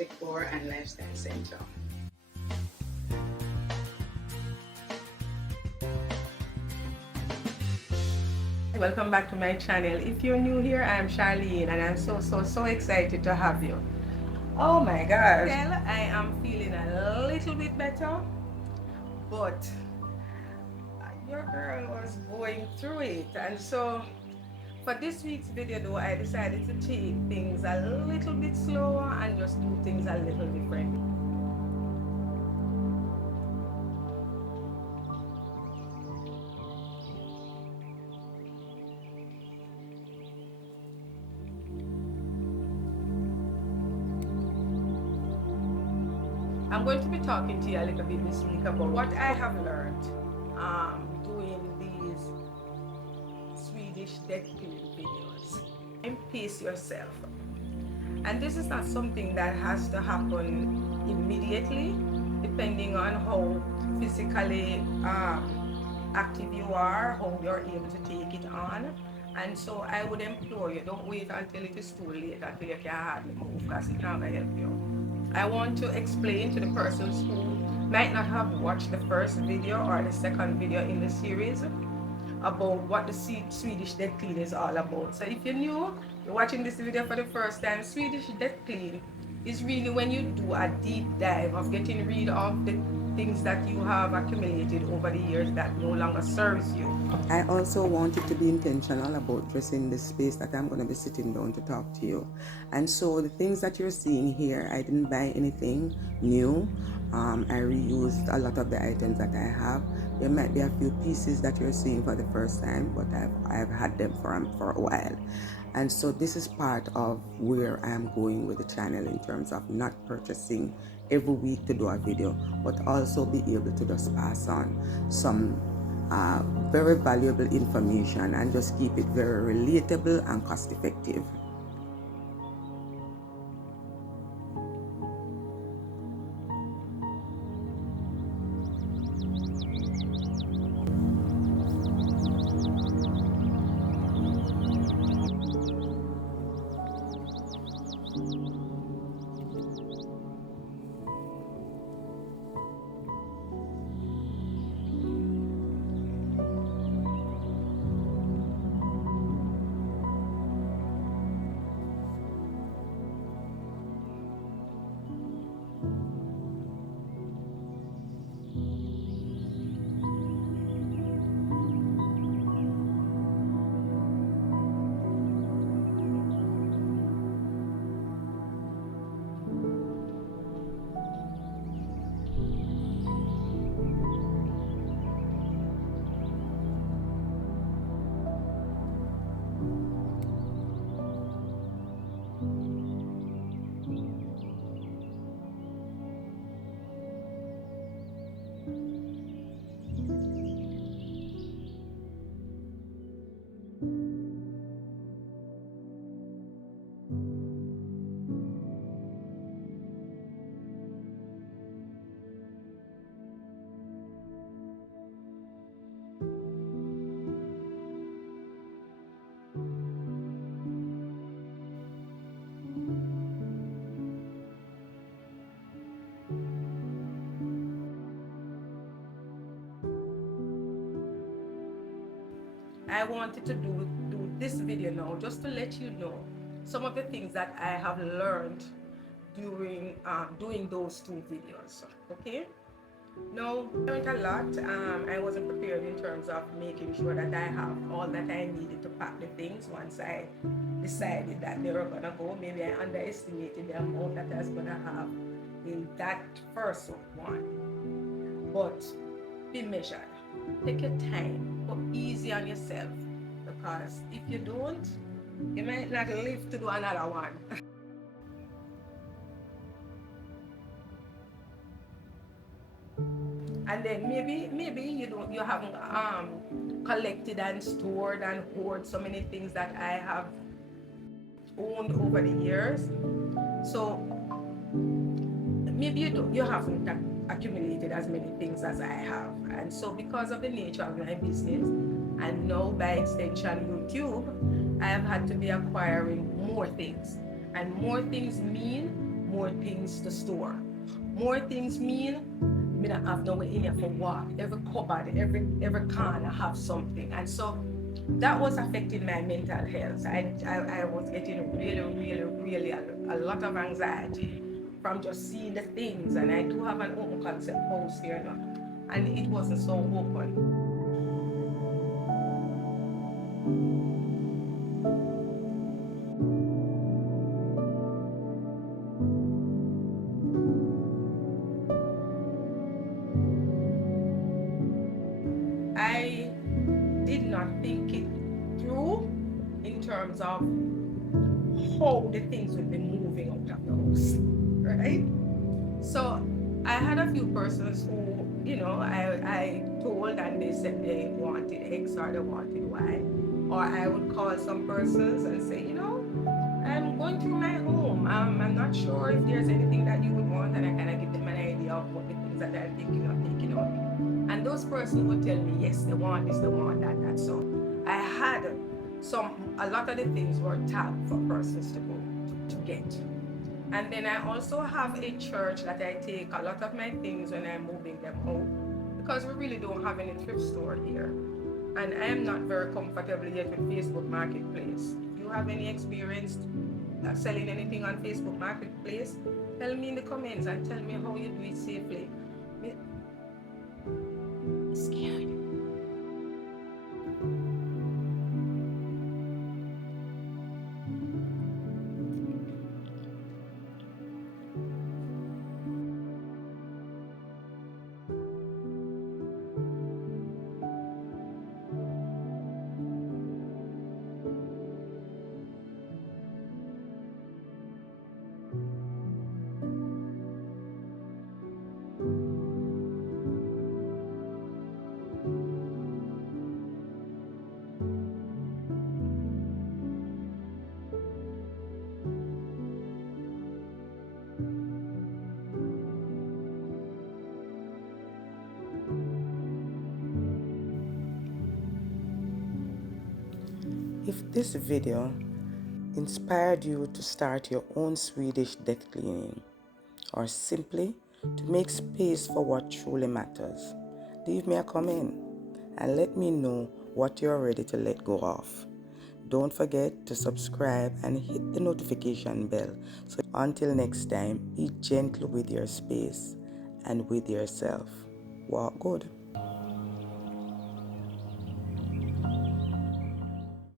decor and lifestyle center. Welcome back to my channel. If you're new here, I'm Charlene and I'm so excited to have you. Oh my gosh. Well, I am feeling a little bit better, but your girl was going through it, and so for this week's video though, I decided to take things a little bit slower and just do things a little different. I'm going to be talking to you a little bit this week about what I have learned doing these Swedish death cleaning videos. And pace yourself. And this is not something that has to happen immediately, depending on how physically active you are, how you're able to take it on. And so I would implore you, don't wait until it is too late, until you can hardly move, because it can't help you. I want to explain to the persons who might not have watched the first video or the second video in the series about what the Swedish Death Clean is all about. So if you're new, you're watching this video for the first time, Swedish Death Clean is really when you do a deep dive of getting rid of the things that you have accumulated over the years that no longer serves you. I also wanted to be intentional about dressing the space that I'm going to be sitting down to talk to you. And so the things that you're seeing here, I didn't buy anything new. I reused a lot of the items that I have. There might be a few pieces that you're seeing for the first time, but I've had them for a while. And so this is part of where I'm going with the channel in terms of not purchasing every week to do a video, but also be able to just pass on some very valuable information and just keep it very relatable and cost effective. I wanted to do this video now just to let you know some of the things that I have learned during doing those two videos. Okay, now I learned a lot. I wasn't prepared in terms of making sure that I have all that I needed to pack the things once I decided that they were gonna go. Maybe I underestimated the amount that I was gonna have in that first one, but be measured. Take your time, go easy on yourself, because if you don't, you might not live to do another one. And then maybe you haven't collected and stored and hoard so many things that I have owned over the years. So maybe you haven't accumulated as many things as I have. And so because of the nature of my business, and now by extension YouTube, I have had to be acquiring more things. And more things mean more things to store. More things mean me not have nowhere in here for walk. Every cupboard, every corner have something. And so that was affecting my mental health. I was getting really a lot of anxiety from just seeing the things. And I do have an open concept house here now, and it wasn't so open. I did not think it through in terms of how the things would be moving out of the house, right? So I had a few persons who, I told and they said they wanted X or they wanted Y. Or I would call some persons and say, I'm going through my home. I'm not sure if there's anything that you would want, and I kind of give them an idea of what the things that I'm thinking of taking out. And those persons would tell me, yes, they want this, they want that. So I had a lot of the things were tagged for persons to go to get. And then I also have a church that I take a lot of my things when I'm moving them out, because we really don't have any thrift store here. And I am not very comfortable yet with Facebook Marketplace. If you have any experience selling anything on Facebook Marketplace, tell me in the comments and tell me how you do it safely. I'm scared. If this video inspired you to start your own Swedish death cleaning, or simply to make space for what truly matters, leave me a comment and let me know what you're ready to let go of. Don't forget to subscribe and hit the notification bell. So until next time, be gentle with your space and with yourself. Walk good.